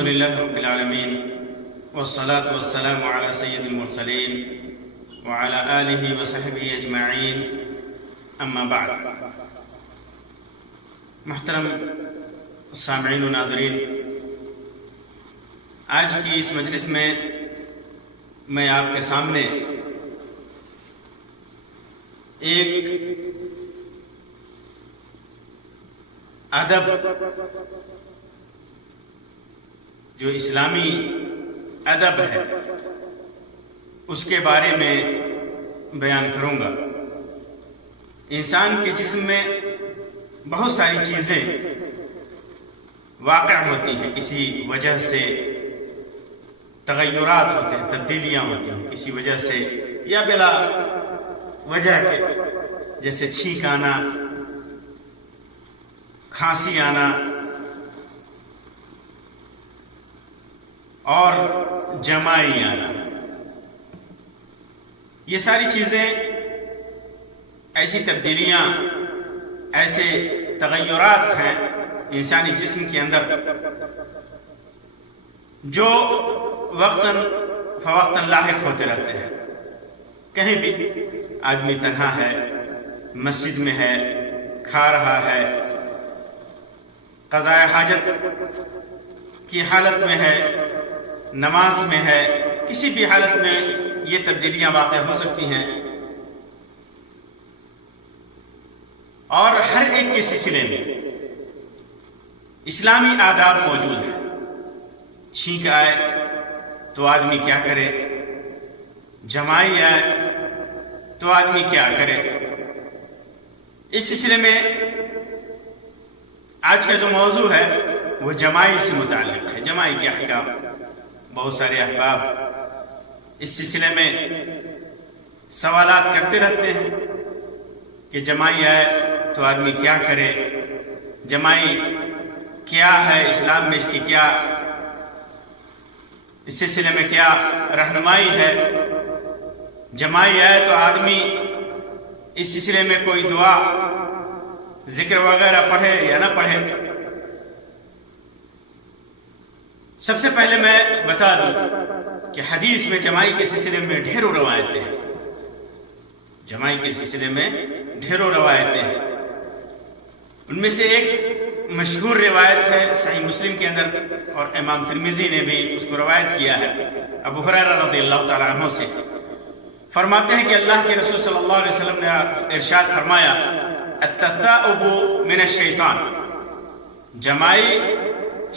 الحمد لله رب العالمين والصلاة والسلام على سيد المرسلين وعلى آله وصحبه أجمعين اما بعد. محترم سامعین و ناظرین، آج کی اس مجلس میں آپ کے سامنے ایک ادب جو اسلامی ادب ہے اس کے بارے میں بیان کروں گا. انسان کے جسم میں بہت ساری چیزیں واقع ہوتی ہیں، کسی وجہ سے تغیرات ہوتے ہیں، تبدیلیاں ہوتی ہیں کسی وجہ سے یا بلا وجہ کے، جیسے چھینک آنا، کھانسی آنا اور جمائی آنا. یہ ساری چیزیں، ایسی تبدیلیاں، ایسے تغیرات ہیں انسانی جسم کے اندر جو وقتاً فوقتاً لاحق ہوتے رہتے ہیں. کہیں بھی آدمی تنہا ہے، مسجد میں ہے، کھا رہا ہے، قضاء حاجت کی حالت میں ہے، نماز میں ہے، کسی بھی حالت میں یہ تبدیلیاں واقع ہو سکتی ہیں. اور ہر ایک کے سلسلے میں اسلامی آداب موجود ہیں. چھینک آئے تو آدمی کیا کرے، جمائی آئے تو آدمی کیا کرے. اس سلسلے میں آج کا جو موضوع ہے وہ جمائی سے متعلق ہے. جمائی کے احکام، بہت سارے احباب اس سلسلے میں سوالات کرتے رہتے ہیں کہ جمائی آئے تو آدمی کیا کرے، جمائی کیا ہے اسلام میں، اس کی کیا، اس سلسلے میں کیا رہنمائی ہے. جمائی آئے تو آدمی اس سلسلے میں کوئی دعا ذکر وغیرہ پڑھے یا نہ پڑھے. سب سے پہلے میں بتا دوں کہ حدیث میں جمائی کے سلسلے میں ڈھیروں روایتیں ہیں. جمائی کے سلسلے میں ڈھیروں روایتیں ہیں. ان میں سے ایک مشہور روایت ہے صحیح مسلم کے اندر، اور امام ترمذی نے بھی اس کو روایت کیا ہے ابو ہریرہ رضی اللہ تعالیٰ عنہ سے. فرماتے ہیں کہ اللہ کے رسول صلی اللہ علیہ وسلم نے ارشاد فرمایا، التثاؤب من الشیطان، جمائی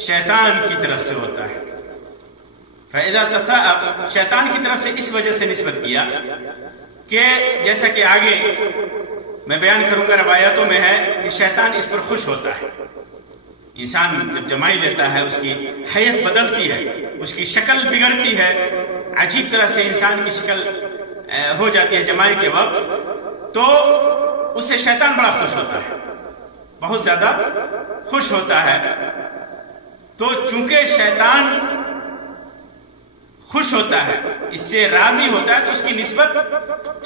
شیطان کی طرف سے ہوتا ہے. فَإِذَا تَثَاءَبَ، شیطان کی طرف سے اس وجہ سے نسبت کیا کہ جیسا کہ آگے میں بیان کروں گا روایاتوں میں ہے کہ شیطان اس پر خوش ہوتا ہے. انسان جب جمائی لیتا ہے اس کی حیت بدلتی ہے، اس کی شکل بگڑتی ہے، عجیب طرح سے انسان کی شکل ہو جاتی ہے جمائی کے وقت، تو اس سے شیطان بڑا خوش ہوتا ہے، بہت زیادہ خوش ہوتا ہے. تو چونکہ شیطان خوش ہوتا ہے، اس سے راضی ہوتا ہے، تو اس کی نسبت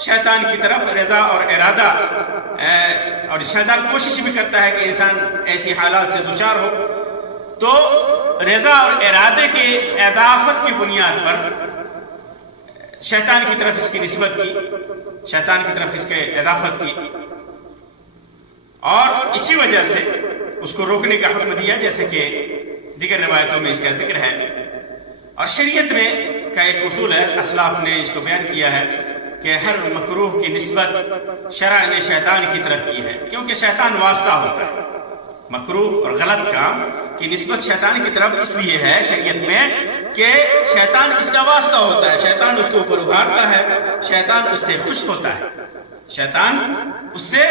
شیطان کی طرف رضا اور ارادہ، اور شیطان کوشش بھی کرتا ہے کہ انسان ایسی حالات سے دوچار ہو. تو رضا اور ارادے کے اضافت کی بنیاد پر شیطان کی طرف اس کی نسبت کی، شیطان کی طرف اس کے اضافت کی، اور اسی وجہ سے اس کو روکنے کا حکم دیا، جیسے کہ دیگر روایتوں میں اس کا ذکر ہے. اور شریعت میں کا ایک اصول ہے، اسلاف نے اس کو بیان کیا ہے کہ ہر مکروہ کی نسبت شرع نے شیطان کی طرف کی ہے، کیونکہ شیطان واسطہ ہوتا ہے. مکروہ اور غلط کام کی نسبت شیطان کی طرف اس لیے ہے شریعت میں کہ شیطان اس کا واسطہ ہوتا ہے، شیطان اس کے اوپر ابھارتا ہے، شیطان اس سے خوش ہوتا ہے، شیطان اس سے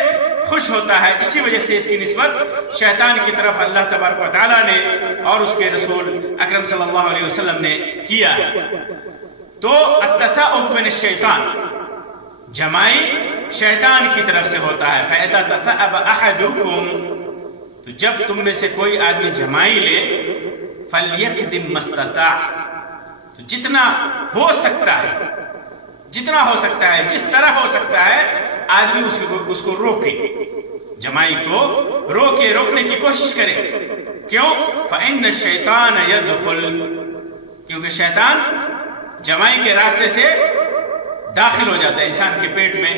خوش ہوتا ہے. اسی وجہ سے اس کی نسبت شیطان کی طرف اللہ تبارک و تعالیٰ نے اور اس کے رسول اکرم صلی اللہ علیہ وسلم نے کیا ہے. تو التثاؤب من الشیطان، جمائی شیطان کی طرف سے ہوتا ہے. فَإِذَا تَثَاءَبَ أَحَدُكُمْ، تو جب تم میں سے کوئی آدمی جمائی لے، فَلْيَقْدِمْ مَا اسْتَطَاعَ، تو جتنا ہو سکتا ہے، جتنا ہو سکتا ہے، جس طرح ہو سکتا ہے آدمی اس کو روکے، جمائی کو روکنے کی کوشش کرے. کیوں؟ فإن الشیطان يدخل، کیونکہ شیطان جمائی کے راستے سے داخل ہو جاتا ہے انسان کے پیٹ میں.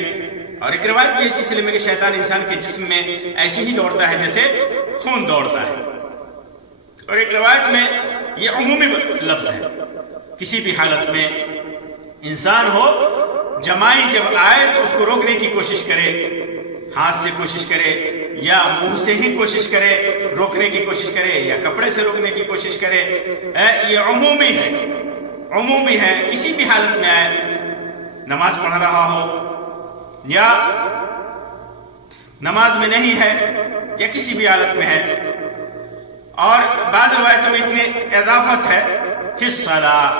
اور ایک روایت بھی اس سلسلے میں کہ شیطان انسان کے جسم میں ایسے ہی دوڑتا ہے جیسے خون دوڑتا ہے. اور ایک روایت میں یہ عمومی لفظ ہے، کسی بھی حالت میں انسان ہو، جمائی جب آئے تو اس کو روکنے کی کوشش کرے، ہاتھ سے کوشش کرے یا منہ سے ہی کوشش کرے، روکنے کی کوشش کرے یا کپڑے سے روکنے کی کوشش کرے. یہ عمومی ہے، عمومی ہے. کسی بھی حالت میں آئے، نماز پڑھ رہا ہو یا نماز میں نہیں ہے یا کسی بھی حالت میں ہے. اور بعض روایتوں میں اتنی اضافت ہے فی الصلاۃ،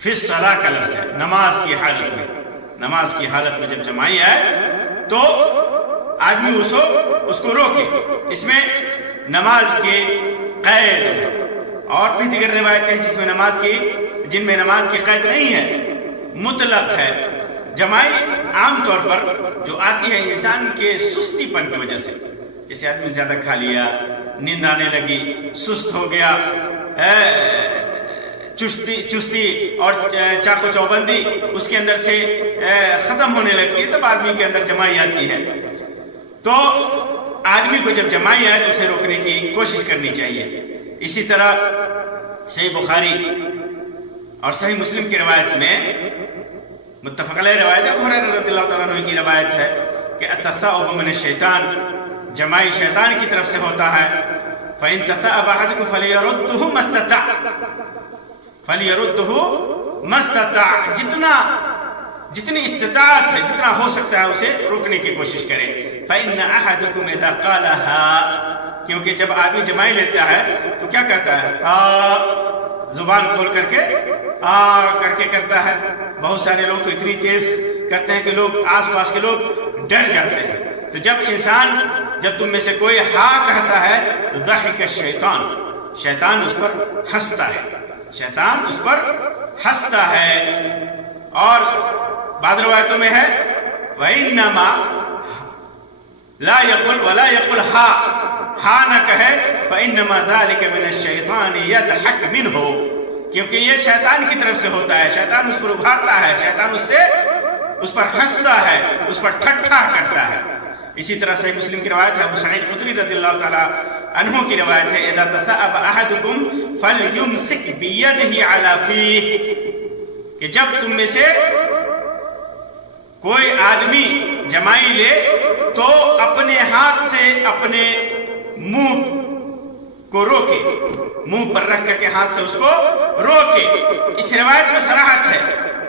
فی الصلاۃ کا لفظ ہے نماز کی حالت میں. نماز کی حالت میں جب جمائی آئے تو آدمی اس کو روکے. اس میں نماز کی قید ہے. اور بھی دیگر روایتیں ہیں جن میں نماز کی قید نہیں ہے، مطلق ہے. جمائی عام طور پر جو آتی ہے انسان کے سستی پن کی وجہ سے، جیسے آدمی زیادہ کھا لیا، نیند آنے لگی، سست ہو گیا، چستی اور چاق و چوبندی اس کے اندر سے ختم ہونے لگتی ہے، تب آدمی کے اندر جمائی آتی ہے. تو آدمی کو جب جمائی آئے تو اسے روکنے کی کوشش کرنی چاہیے. اسی طرح صحیح بخاری اور صحیح مسلم کی روایت میں متفق علیہ روایت ہے، ابو ہریرہ رضی اللہ تعالیٰ عنہ کی روایت ہے کہ التثاؤب من الشیطان، جمائی شیطان کی طرف سے ہوتا ہے. فإن تثاءب أحدكم فليرده ما استطاع، فليرده ما استطاع، جتنی استطاعت ہے، جتنا ہو سکتا ہے اسے روکنے کی کوشش کرے. فإن أحدكم إذا قالها، کیونکہ جب آدمی جمائی لیتا ہے تو کیا کہتا ہے؟ زبان کھول کر کے کر کے کرتا ہے. بہت سارے لوگ تو اتنی تیز کرتے ہیں کہ لوگ آس پاس کے لوگ ڈر جاتے ہیں. تو جب تم میں سے کوئی کہتا ہے تو ضحک الشیطان، شیطان اس پر ہنستا ہے، شیطان اس پر ہنستا ہے. اور بعض روایتوں میں ہے وَإِنَّمَا لَا يَقُلْ وَلَا يَقُلْ ہا نہ کہے، فَإِنَّمَا ذَلِكَ مِنَ الشَّيْطَانِ يَضْحَكْ مِنْهُ، کیونکہ یہ شیطان کی طرف سے ہوتا ہے. شیطان اس پر ابھارتا ہے، شیطان اس پر ہنستا ہے، اس پر ٹھٹھا کرتا ہے. اسی طرح صحیح مسلم کی روایت ہے، ابو سعید خدری رضی اللہ تعالی عنہ کی روایت ہے اذا تثاءب احدكم فليمسك بيده على فيه، کہ جب تم میں سے کوئی آدمی جمائی لے تو اپنے ہاتھ سے اپنے منہ کو روکے، منہ پر رکھ کر کے ہاتھ سے اس کو روکے. اس روایت میں صراحت ہے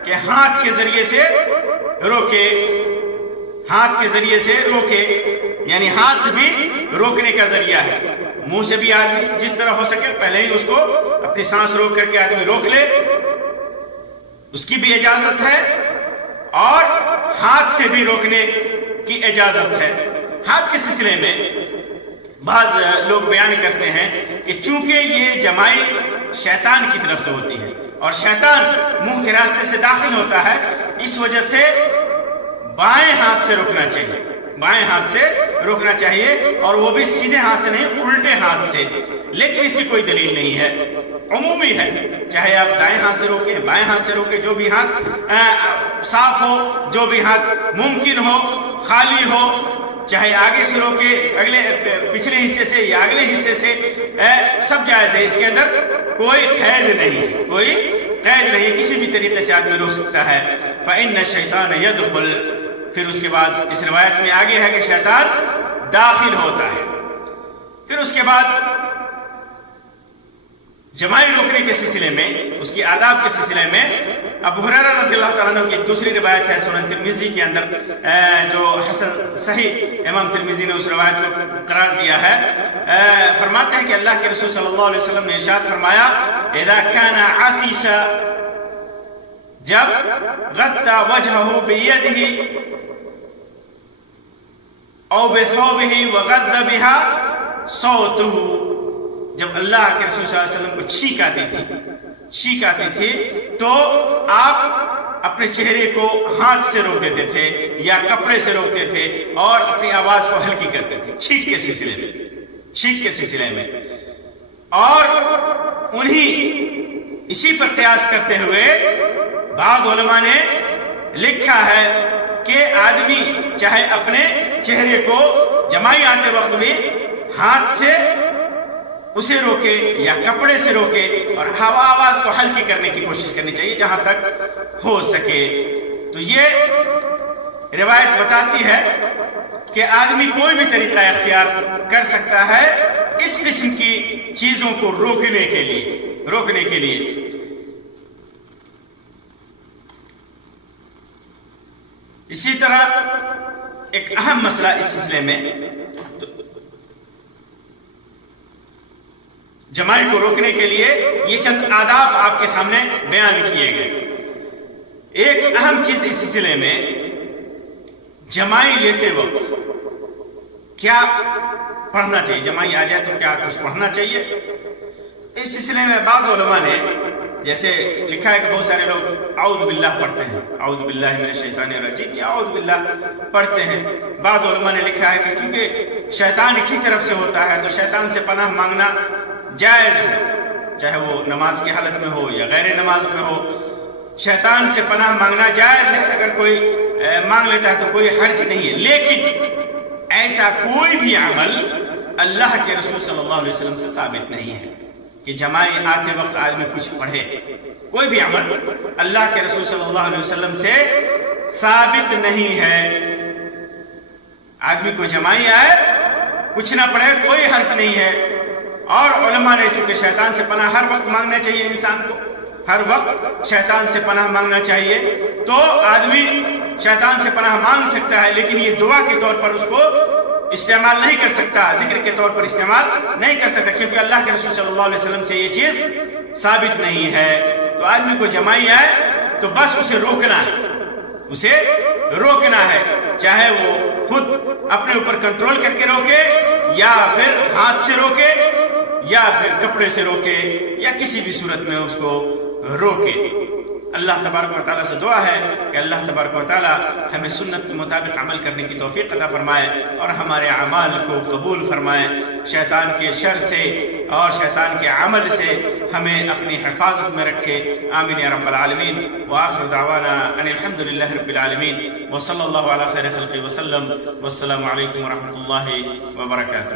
کہ ہاتھ کے ذریعے سے روکے، ہاتھ کے ذریعے سے روکے، یعنی ہاتھ بھی روکنے کا ذریعہ ہے. منہ سے بھی آدمی جس طرح ہو سکے پہلے ہی اس کو اپنی سانس روک کر کے آدمی روک لے، اس کی بھی اجازت ہے. اور ہاتھ سے بھی روکنے کی اجازت ہے. ہاتھ کے سلسلے میں بعض لوگ بیان کرتے ہیں کہ چونکہ یہ جمائی شیطان کی طرف سے ہوتی ہے اور شیطان منہ کے راستے سے داخل ہوتا ہے، اس وجہ سے بائیں ہاتھ سے روکنا چاہیے، بائیں ہاتھ سے روکنا چاہیے، اور وہ بھی سیدھے ہاتھ سے نہیں، الٹے ہاتھ سے. لیکن اس کی کوئی دلیل نہیں ہے، عمومی ہے. چاہے آپ دائیں ہاتھ سے روکیں، بائیں ہاتھ سے روکیں، جو بھی ہاتھ صاف ہو، جو بھی ہاتھ ممکن ہو، خالی ہو، چاہے آگے سے روکے، اگلے پچھلے حصے سے یا اگلے حصے سے، سب جائز ہے. اس کے اندر کوئی قید نہیں ہے، کوئی قید نہیں، کسی بھی طریقے سے آدمی روک سکتا ہے. فإن الشیطان يدخل، پھر اس کے بعد اس روایت میں آگے ہے کہ شیطان داخل ہوتا ہے. پھر اس کے بعد جمائی روکنے کے سلسلے میں، اس کی آداب کے سلسلے میں ابو ہریرہ رضی اللہ تعالیٰ عنہ کی ایک دوسری روایت ہے سنن ترمذی کے اندر، جو حسن صحیح امام ترمذی نے اس روایت کو قرار دیا ہے. فرماتے ہیں کہ اللہ کے رسول صلی اللہ علیہ وسلم نے ارشاد فرمایا اذا كان عاطشا، جب غطى وجهه بيده او بثوبه وغض بها صوته، جب اللہ کے رسول صلی اللہ علیہ وسلم کو چھینک آتی تھی تو آپ اپنے چہرے کو ہاتھ سے روک دیتے تھے یا کپڑے سے روکتے تھے اور اپنی آواز کو ہلکی کرتے تھے چھینک کے سلسلے میں. چھینک کے سلسلے میں، اور اسی پر قیاس کرتے ہوئے بعض علماء نے لکھا ہے کہ آدمی چاہے اپنے چہرے کو جمائی آتے وقت بھی ہاتھ سے اسے روکے یا کپڑے سے روکے، اور آواز کو ہلکی کرنے کی کوشش کرنی چاہیے جہاں تک ہو سکے۔ تو یہ روایت بتاتی ہے کہ آدمی کوئی بھی طریقہ اختیار کر سکتا ہے اس قسم کی چیزوں کو روکنے کے لیے۔ اسی طرح ایک اہم مسئلہ اس سلسلے میں جمائی کو روکنے کے لیے یہ چند آداب آپ کے سامنے بیان کیے گئے۔ ایک اہم چیز اس سلسلے میں، جمائی لیتے وقت کیا پڑھنا چاہیے، جمائی آ جائے تو کیا کچھ پڑھنا چاہیے۔ اس سلسلے میں بعض علماء نے جیسے لکھا ہے کہ بہت سارے لوگ اعوذ باللہ پڑھتے ہیں، اعوذ باللہ من الشیطان الرجیم، یا اعوذ باللہ پڑھتے ہیں۔ بعض علماء نے لکھا ہے کہ چونکہ شیطان کی طرف سے ہوتا ہے تو شیطان سے پناہ مانگنا جائز ہے، چاہے وہ نماز کی حالت میں ہو یا غیر نماز میں ہو، شیطان سے پناہ مانگنا جائز ہے۔ اگر کوئی مانگ لیتا ہے تو کوئی حرج نہیں ہے، لیکن ایسا کوئی بھی عمل اللہ کے رسول صلی اللہ علیہ وسلم سے ثابت نہیں ہے کہ جمائی آتے وقت آدمی کچھ پڑھے۔ کوئی بھی عمل اللہ کے رسول صلی اللہ علیہ وسلم سے ثابت نہیں ہے۔ آدمی کو جمائی آئے کچھ نہ پڑھے کوئی حرج نہیں ہے، اور علماء نے چونکہ شیطان سے پناہ ہر وقت مانگنا چاہیے، انسان کو ہر وقت شیطان سے پناہ مانگنا چاہیے، تو آدمی شیطان سے پناہ مانگ سکتا ہے، لیکن یہ دعا کے طور پر اس کو استعمال نہیں کر سکتا، ذکر کے طور پر استعمال نہیں کر سکتا، کیونکہ اللہ کے رسول صلی اللہ علیہ وسلم سے یہ چیز ثابت نہیں ہے۔ تو آدمی کو جمائی آئے تو بس اسے روکنا ہے، چاہے وہ خود اپنے اوپر کنٹرول کر کے روکے، یا پھر ہاتھ سے روکے، یا پھر کپڑے سے روکے، یا کسی بھی صورت میں اس کو روکے۔ اللہ تبارک و تعالیٰ سے دعا ہے کہ اللہ تبارک و تعالیٰ ہمیں سنت کے مطابق عمل کرنے کی توفیق عطا فرمائے، اور ہمارے اعمال کو قبول فرمائے، شیطان کے شر سے اور شیطان کے عمل سے ہمیں اپنی حفاظت میں رکھے۔ آمین یا رب العالمین۔ وآخر دعوانا ان الحمد للہ رب العالمین، وصلی اللہ علی خیر خلقہ وسلم، والسلام علیکم ورحمۃ اللہ وبرکاتہ۔